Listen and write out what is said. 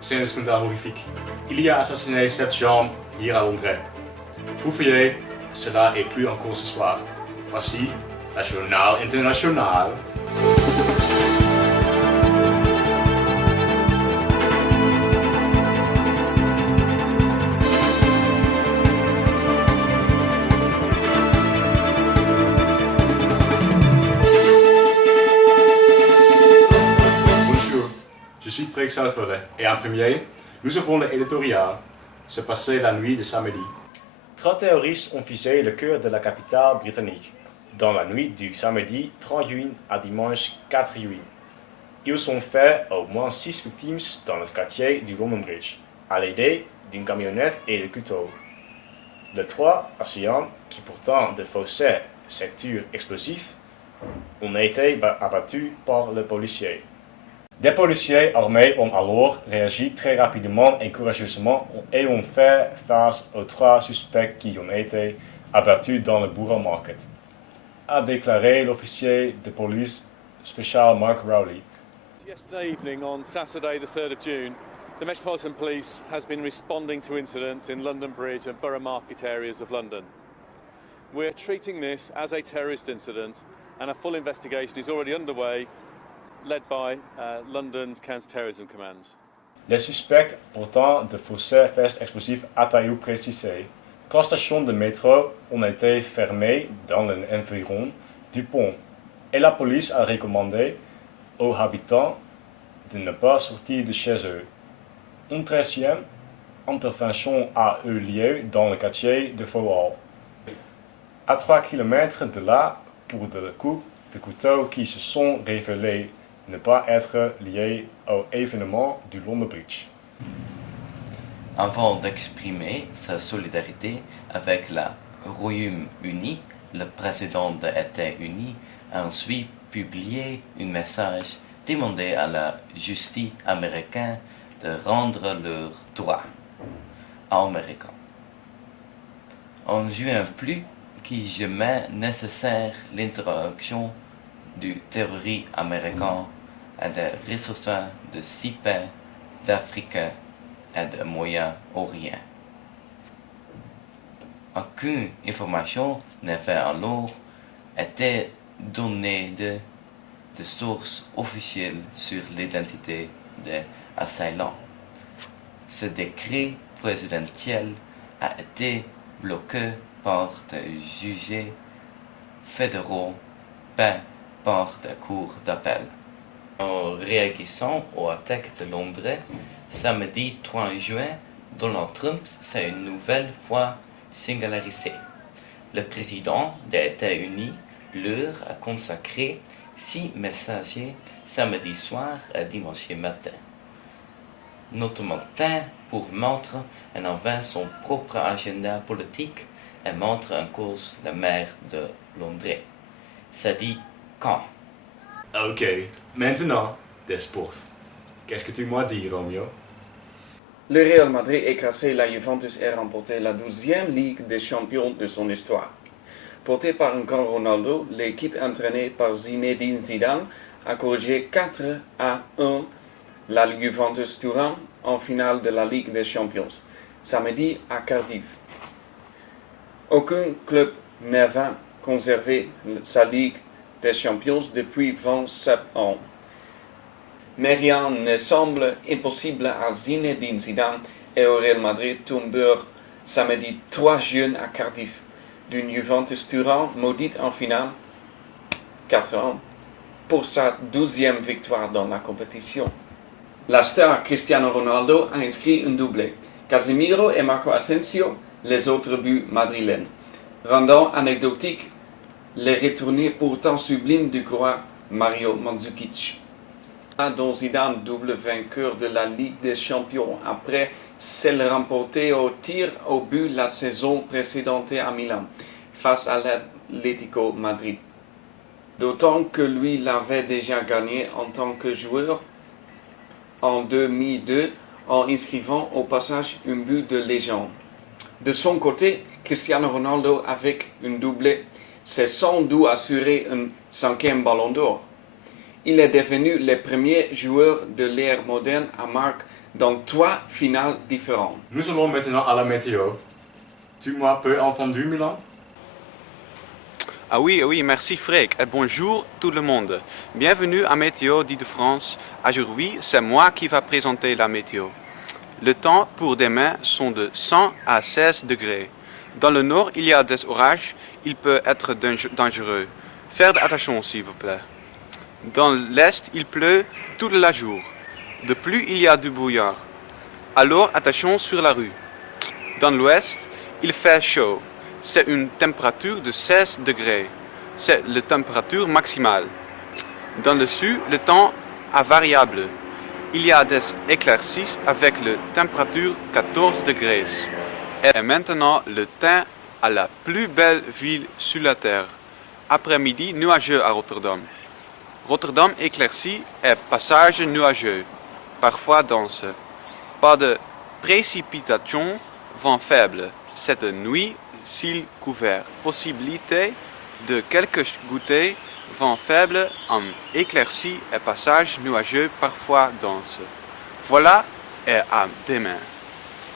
C'est un scandale horrifique. Il y a assassiné 7 gens hier à Londres. Vous voyez, cela est plus encore ce soir. Voici la Journal International. Bonjour, je suis Freek Southwelle et en premier, nous avons l'éditorial. C'est passé la nuit de samedi. 30 terroristes ont visé le cœur de la capitale britannique, dans la nuit du samedi 30 juin à dimanche 4 juin. Ils ont fait au moins 6 victimes dans le quartier du London Bridge, à l'aide d'une camionnette et de couteaux. Les 3 assaillants, qui portaient de fausses ceintures explosives, ont été abattus par les policiers. Des policiers armés ont alors réagi très rapidement et courageusement et ont fait face aux 3 suspects qui ont été abattus dans le Borough Market, a déclaré l'officier de police spécial Mark Rowley. Yesterday evening, on Saturday the 3rd of June, the Metropolitan Police has been responding to incidents in London Bridge and Borough Market areas of London. We're treating this as a terrorist incident and a full investigation is already underway, led by London's Counter-Terrorism Command. Les suspects portant de fausses vestes explosives a-t-il précisé. 3 stations de métro ont été fermées dans l'environ du pont et la police a recommandé aux habitants de ne pas sortir de chez eux. Une 13e intervention a eu lieu dans le quartier de Vauxhall, à 3 km de là, pour des coups de couteau qui se sont révélés ne pas être liés au événement du London Bridge. Avant d'exprimer sa solidarité avec le Royaume-Uni, le président des États-Unis a ensuite publié un message demandant à la justice américaine de rendre leurs droits américains. En juin plus que jamais nécessaire l'interrogation du terrorisme américain et des ressources de 6 pays d'Afrique et du Moyen-Orient. Aucune information n'avait alors été donnée de sources officielles sur l'identité des assaillants. Ce décret présidentiel a été bloqué par des juges fédéraux, pas par des cours d'appel. En réagissant aux attaques de Londres, samedi 3 juin, Donald Trump s'est une nouvelle fois singularisé. Le président des États-Unis leur a consacré 6 messages samedi soir et dimanche matin, notamment pour mettre en avant son propre agenda politique et mettre en cause la maire de Londres. Ça dit quand? Ok, maintenant, des sports. Qu'est-ce que tu m'as dit, Romeo? Le Real Madrid écrasé la Juventus et remporté la 12e Ligue des Champions de son histoire. Portée par un grand Ronaldo, l'équipe entraînée par Zinedine Zidane a corrigé 4-1 la Juventus Turin en finale de la Ligue des Champions, samedi à Cardiff. Aucun club n'avait conservé sa Ligue des Champions depuis 27 ans. Mais rien ne semble impossible à Zinedine Zidane et au Real Madrid tombeur samedi 3 juin à Cardiff, d'une Juventus Turin maudite en finale 4-1 pour sa 12e victoire dans la compétition. La star Cristiano Ronaldo a inscrit un doublé. Casemiro et Marco Asensio les autres buts madrilènes, rendant anecdotique les retournées pourtant sublimes du coureur Mario Mandzukic, dont Zidane double vainqueur de la Ligue des Champions après celle remportée au tir au but la saison précédente à Milan face à l'Atlético Madrid. D'autant que lui l'avait déjà gagné en tant que joueur en 2002 en inscrivant au passage un but de légende. De son côté, Cristiano Ronaldo avec un doublé s'est sans doute assuré un 5e ballon d'or. Il est devenu le premier joueur de l'ère moderne à marquer Donc 3 finales différentes. Nous allons maintenant à la météo. Tu m'as peu entendu, Milan? Ah oui, merci Freek et bonjour tout le monde. Bienvenue à Météo d'Île-de-France. Aujourd'hui, c'est moi qui va présenter la météo. Le temps pour demain sont de 100 à 16 degrés. Dans le nord, il y a des orages. Il peut être dangereux. Faites attention s'il vous plaît. Dans l'est, il pleut toute la journée. De plus, il y a du brouillard. Alors, attention sur la rue. Dans l'ouest, il fait chaud. C'est une température de 16 degrés. C'est la température maximale. Dans le sud, le temps est variable. Il y a des éclaircies avec la température 14 degrés. Et maintenant, le temps à la plus belle ville sur la Terre. Après-midi nuageux à Rotterdam. Rotterdam éclairci et passage nuageux, parfois dense. Pas de précipitations, vent faible. Cette nuit, ciel couvert. Possibilité de quelques gouttées, vent faible en éclairci et passage nuageux, parfois dense. Voilà et à demain.